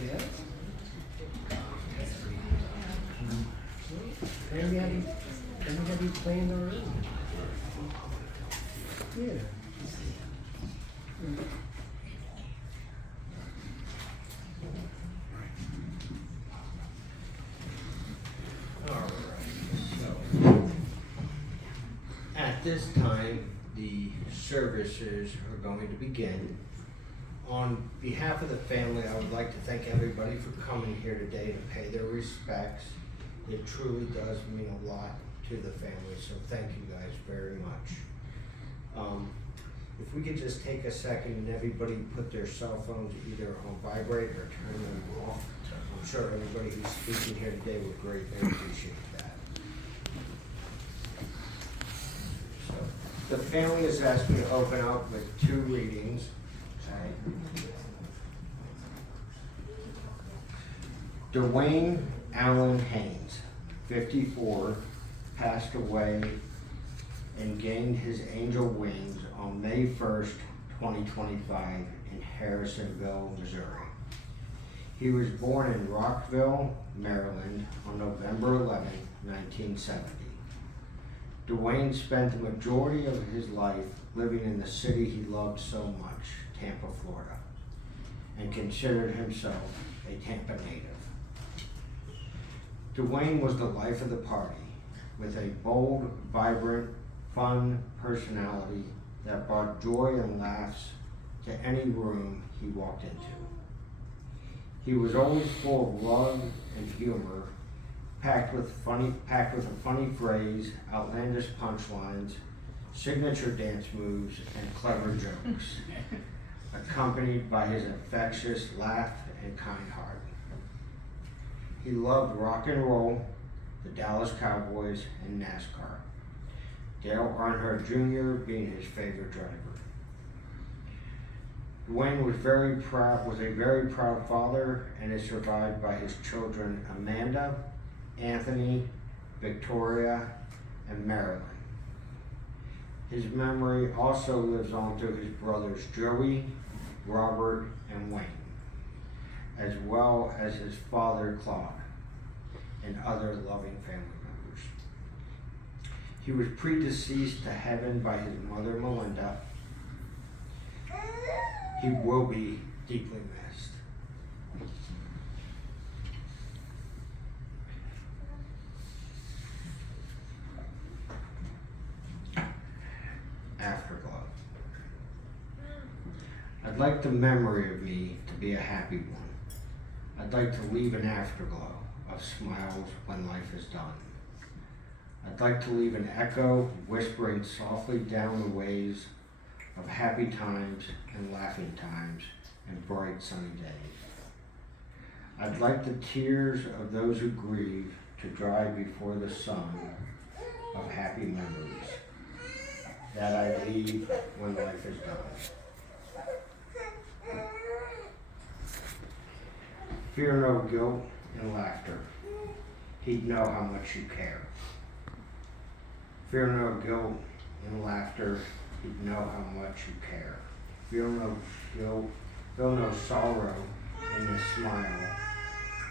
Yeah. Maybe have you planned already? Yeah. Alright, so at this time, the services are going to begin. On behalf of the family, I would like to thank everybody for coming here today to pay their respects. It truly does mean a lot to the family, so thank you guys very much. If we could just take a second and everybody put their cell phones either on vibrate or turn them off. I'm sure everybody who's speaking here today would greatly appreciate that. So, the family has asked me to open up with 2 readings. Okay. Dewayne Allen Haines, 54, passed away and gained his angel wings on May 1st, 2025 in Harrisonville, Missouri. He was born in Rockville, Maryland on November 11, 1970. Dewayne spent the majority of his life living in the city he loved so much, Tampa, Florida, and considered himself a Tampa native. Dewayne was the life of the party, with a bold, vibrant, fun personality that brought joy and laughs to any room he walked into. He was always full of love and humor, packed with a funny phrase, outlandish punchlines, signature dance moves, and clever jokes, accompanied by his infectious laugh and kind heart. He loved rock and roll, the Dallas Cowboys, and NASCAR. Dale Earnhardt Jr. being his favorite driver. Dewayne was a very proud father and is survived by his children Amanda, Anthony, Victoria, and Marilyn. His memory also lives on through his brothers Joey, Robert, and Wayne, as well as his father Claude and other loving family members. He was predeceased to heaven by his mother Melinda. He will be deeply missed. Afterglow. I'd like the memory of me to be a happy one. I'd like to leave an afterglow of smiles when life is done. I'd like to leave an echo whispering softly down the ways of happy times and laughing times and bright sunny days. I'd like the tears of those who grieve to dry before the sun of happy memories that I leave when life is done. Fear no guilt and laughter. He'd know how much you care. Fear no guilt and laughter. He'd know how much you care. Feel no guilt, feel no sorrow in his smile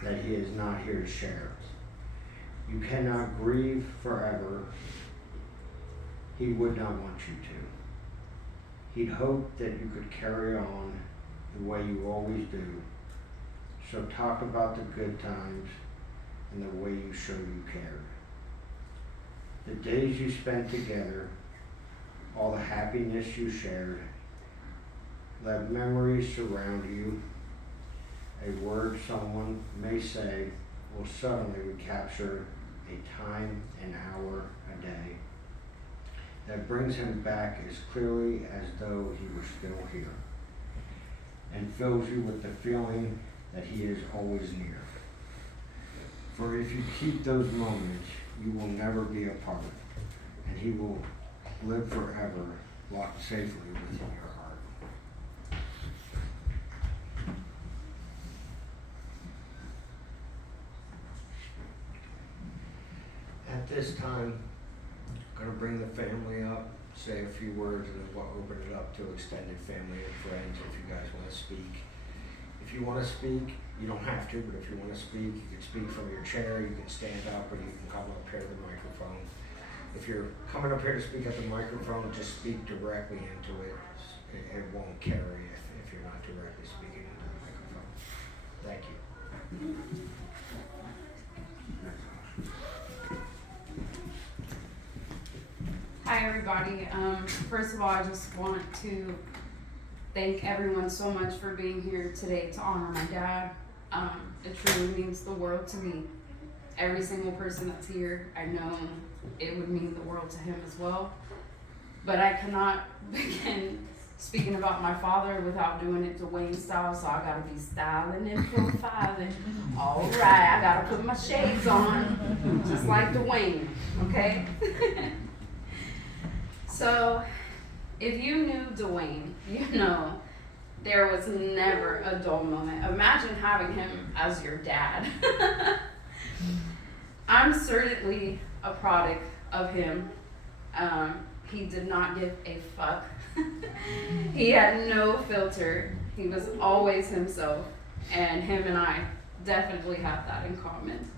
that he is not here to share. You cannot grieve forever. He would not want you to. He'd hope that you could carry on the way you always do. So talk about the good times and the way you showed you cared. The days you spent together, all the happiness you shared, let memories surround you. A word someone may say will suddenly recapture a time, an hour, a day that brings him back as clearly as though he were still here, and fills you with the feeling that he is always near. For if you keep those moments, you will never be apart, and he will live forever, locked safely within your heart. At this time, I'm going to bring the family up, say a few words, and then we'll open it up to extended family and friends if you guys want to speak. If if you want to speak, you don't have to, but if you want to speak, you can speak from your chair, you can stand up, or you can come up here to the microphone. If you're coming up here to speak at the microphone, just speak directly into it. It won't carry if you're not directly speaking into the microphone. Thank you. Hi everybody. First of all, I just want to thank everyone so much for being here today to honor my dad. It truly means the world to me. Every single person that's here, I know it would mean the world to him as well. But I cannot begin speaking about my father without doing it Dewayne style, so I gotta be styling and profiling. All right, I gotta put my shades on, just like Dewayne, okay? So, if you knew Dewayne, you know there was never a dull moment. Imagine having him as your dad. I'm certainly a product of him. He did not give a fuck. He had no filter. He was always himself, and him and I definitely have that in common.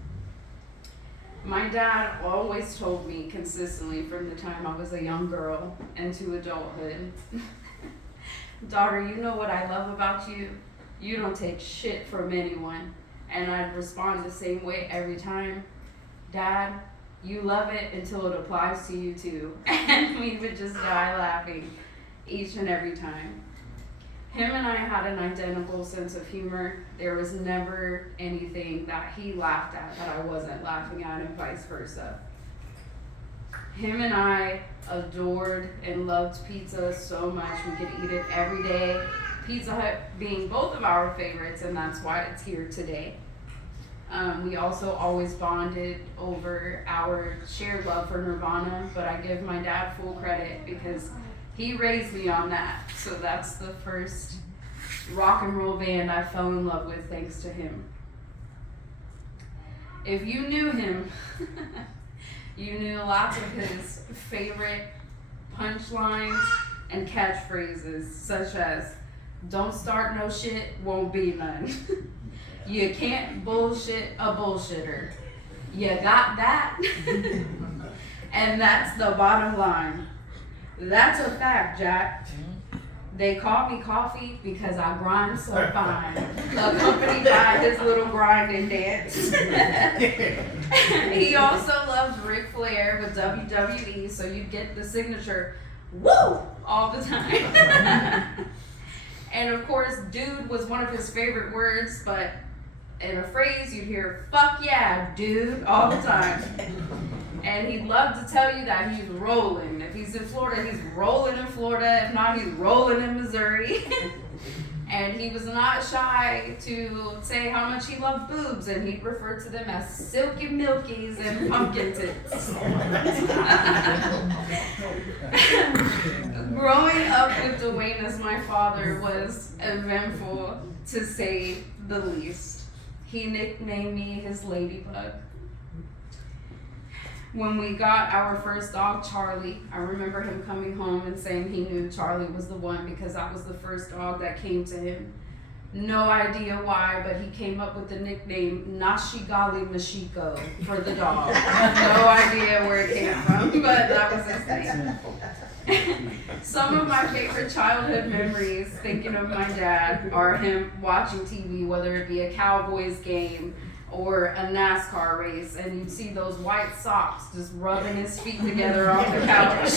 My dad always told me consistently from the time I was a young girl into adulthood, daughter, you know what I love about you? You don't take shit from anyone. And I'd respond the same way every time. Dad, you love it until it applies to you too. And we would just die laughing each and every time. Him and I had an identical sense of humor. There was never anything that he laughed at that I wasn't laughing at, and vice versa. Him and I adored and loved pizza so much. We could eat it every day. Pizza Hut being both of our favorites, and that's why it's here today. We also always bonded over our shared love for Nirvana, but I give my dad full credit because he raised me on that. So that's the first rock and roll band I fell in love with thanks to him. If you knew him, you knew lots of his favorite punchlines and catchphrases, such as, don't start no shit, won't be none. You can't bullshit a bullshitter. You got that? And that's the bottom line. That's a fact, Jack. They call me Coffee because I grind so fine, accompanied by his little grinding dance. He also loves Ric Flair with WWE, so you get the signature, woo, all the time. And of course, dude was one of his favorite words, but in a phrase, you'd hear, fuck yeah, dude, all the time. And he'd love to tell you that he's rolling. If he's in Florida, he's rolling in Florida. If not, he's rolling in Missouri. And he was not shy to say how much he loved boobs, and he'd refer to them as silky milkies and pumpkin tits. Growing up with Dewayne as my father was eventful, to say the least. He nicknamed me his ladybug. When we got our first dog, Charlie, I remember him coming home and saying he knew Charlie was the one because that was the first dog that came to him. No idea why, but he came up with the nickname Nashigali Mashiko for the dog. No idea where it came from, but that was his name. Some of my favorite childhood memories, thinking of my dad, are him watching TV, whether it be a Cowboys game or a NASCAR race, and you'd see those white socks just rubbing his feet together on the couch.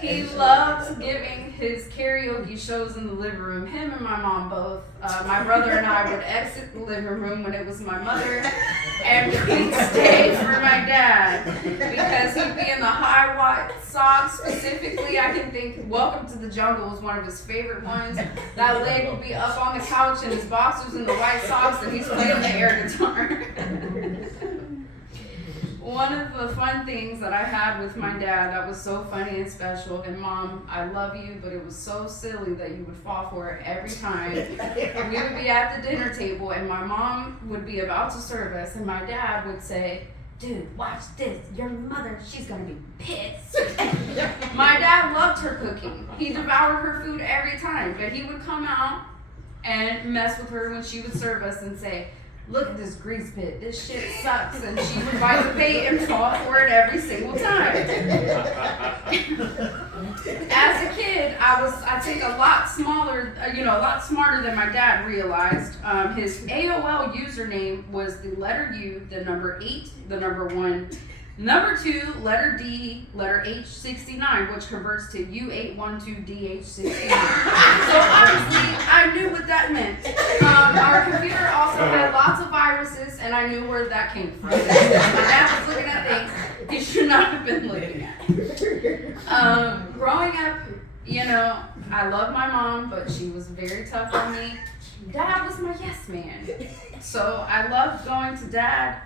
He loved giving his karaoke shows in the living room, him and my mom both. My brother and I would exit the living room when it was my mother, and we'd stay for my dad, because he'd be in the high white socks. Specifically, I can think Welcome to the Jungle was one of his favorite ones. That leg would be up on the couch and his boxers in the white socks, and he's playing the air guitar. One of the fun things that I had with my dad that was so funny and special, and Mom, I love you, but it was so silly that you would fall for it every time. We would be at the dinner table, and my mom would be about to serve us, and my dad would say, dude, watch this. Your mother, she's gonna be pissed. My dad loved her cooking. He devoured her food every time, but he would come out and mess with her when she would serve us and say, look at this grease pit, this shit sucks, and she would bite the bait and fall for it every single time. As a kid, I think a lot smaller, a lot smarter than my dad realized. His AOL username was the letter U, the number 8, the number 1, number 2, letter D, letter H69, which converts to U812DH69. So obviously, I knew what that meant. Our computer also had lots of viruses, and I knew where that came from. My dad was looking at things he should not have been looking at. Growing up, I loved my mom, but she was very tough on me. Dad was my yes man. So I loved going to Dad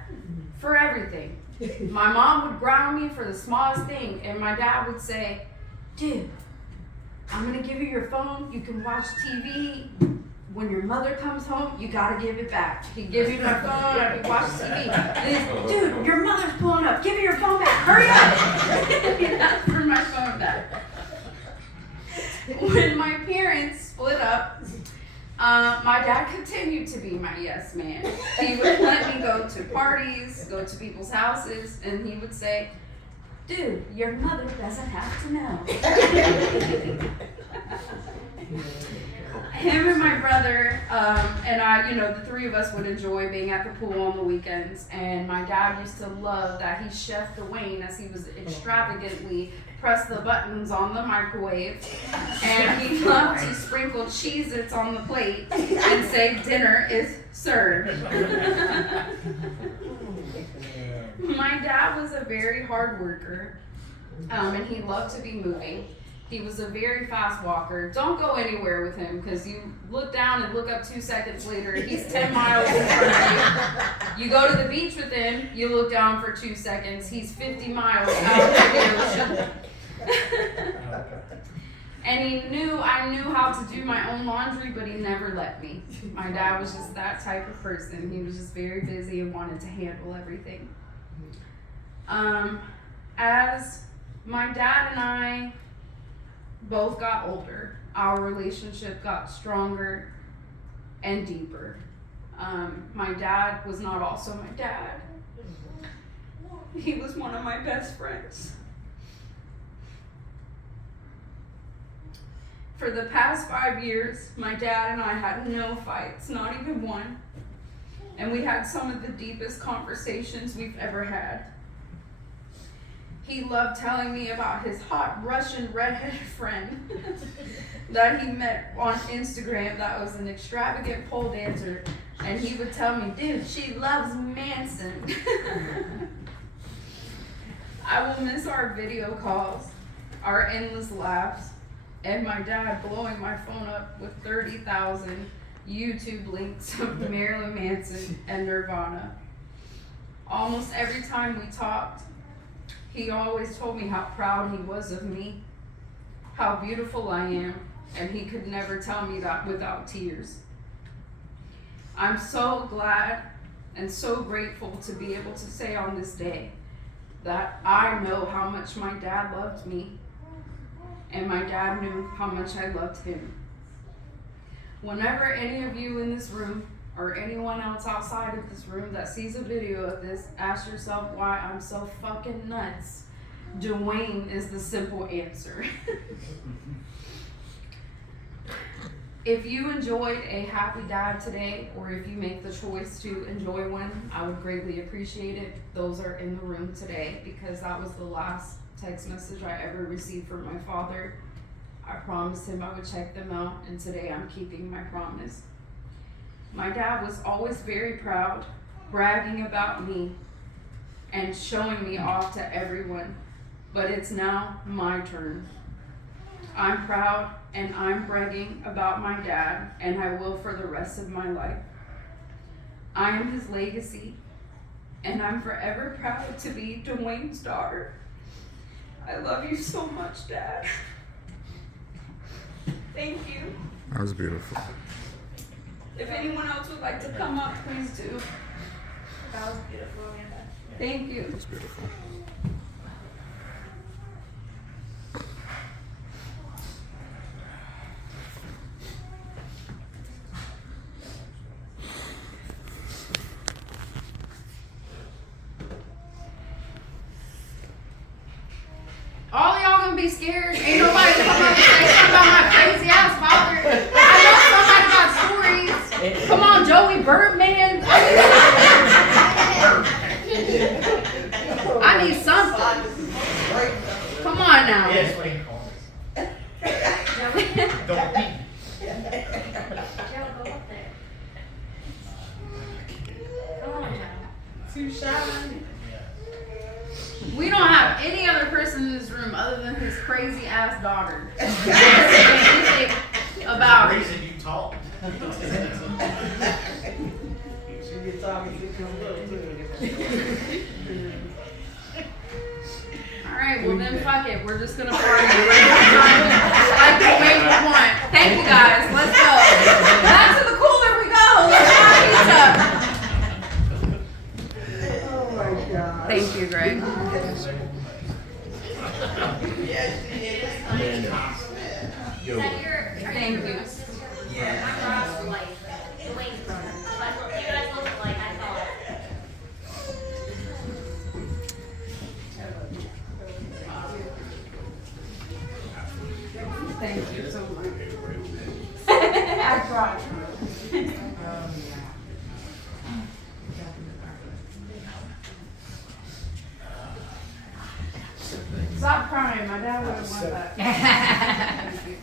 for everything. My mom would ground me for the smallest thing, and my dad would say, dude, I'm gonna give you your phone, you can watch TV. When your mother comes home, you gotta give it back. He'd give me my phone, I'd watch TV. Dude, your mother's pulling up, give me your phone back, hurry up! He'd ask for my phone back. When my parents split up, my dad continued to be my yes man. He would let me go to parties, go to people's houses, and he would say, dude, your mother doesn't have to know. Him and my brother and I, the three of us would enjoy being at the pool on the weekends. And my dad used to love that he chef Dewayne, as he was extravagantly press the buttons on the microwave, and he loved to sprinkle Cheez-Its on the plate and say dinner is served. My dad was a very hard worker, and he loved to be moving. He was a very fast walker. Don't go anywhere with him, because you look down and look up 2 seconds later, he's 10 miles in front of you. You go to the beach with him, you look down for 2 seconds, he's 50 miles out of the ocean. And I knew how to do my own laundry, but he never let me. My dad was just that type of person. He was just very busy and wanted to handle everything. As my dad and I both got older, our relationship got stronger and deeper. My dad was not also my dad. He was one of my best friends. For the past 5 years, my dad and I had no fights, not even one. And we had some of the deepest conversations we've ever had. He loved telling me about his hot Russian redheaded friend that he met on Instagram that was an extravagant pole dancer. And he would tell me, dude, she loves Manson. I will miss our video calls, our endless laughs, and my dad blowing my phone up with 30,000 YouTube links of Marilyn Manson and Nirvana. Almost every time we talked, he always told me how proud he was of me, how beautiful I am, and he could never tell me that without tears. I'm so glad and so grateful to be able to say on this day that I know how much my dad loved me, and my dad knew how much I loved him. Whenever any of you in this room or anyone else outside of this room that sees a video of this, ask yourself why I'm so fucking nuts. Dewayne is the simple answer. If you enjoyed a happy dad today, or if you make the choice to enjoy one, I would greatly appreciate it. Those are in the room today, because that was the last text message I ever received from my father. I promised him I would check them out, and today I'm keeping my promise. My dad was always very proud, bragging about me and showing me off to everyone, but it's now my turn. I'm proud and I'm bragging about my dad, and I will for the rest of my life. I am his legacy, and I'm forever proud to be Dewayne's daughter. I love you so much, Dad. Thank you. That was beautiful. If anyone else would like to come up, please do. That was beautiful, Amanda. Thank you. That's beautiful. All of y'all gonna be scared. Ain't nobody come up and say something about my crazy ass father. I know somebody got stories. Come on, Joey Birdman. I need something. Come on now. Yes, what he calls us. Don't be. Too shy. We don't have any other person in this room other than his crazy ass daughter. Anything about The reason you talk. She get talking, she comes up too. Alright, well then fuck it. We're just gonna party like the way we want. Thank you guys. Let's go. Back to the cooler we go. Let's have pizza. Oh my God. Thank you, Greg. Yo. Thank you. Dewayne's brother. You guys look alike, I thought. Thank you so much. I tried. Stop crying. My dad wouldn't want that. Thank you.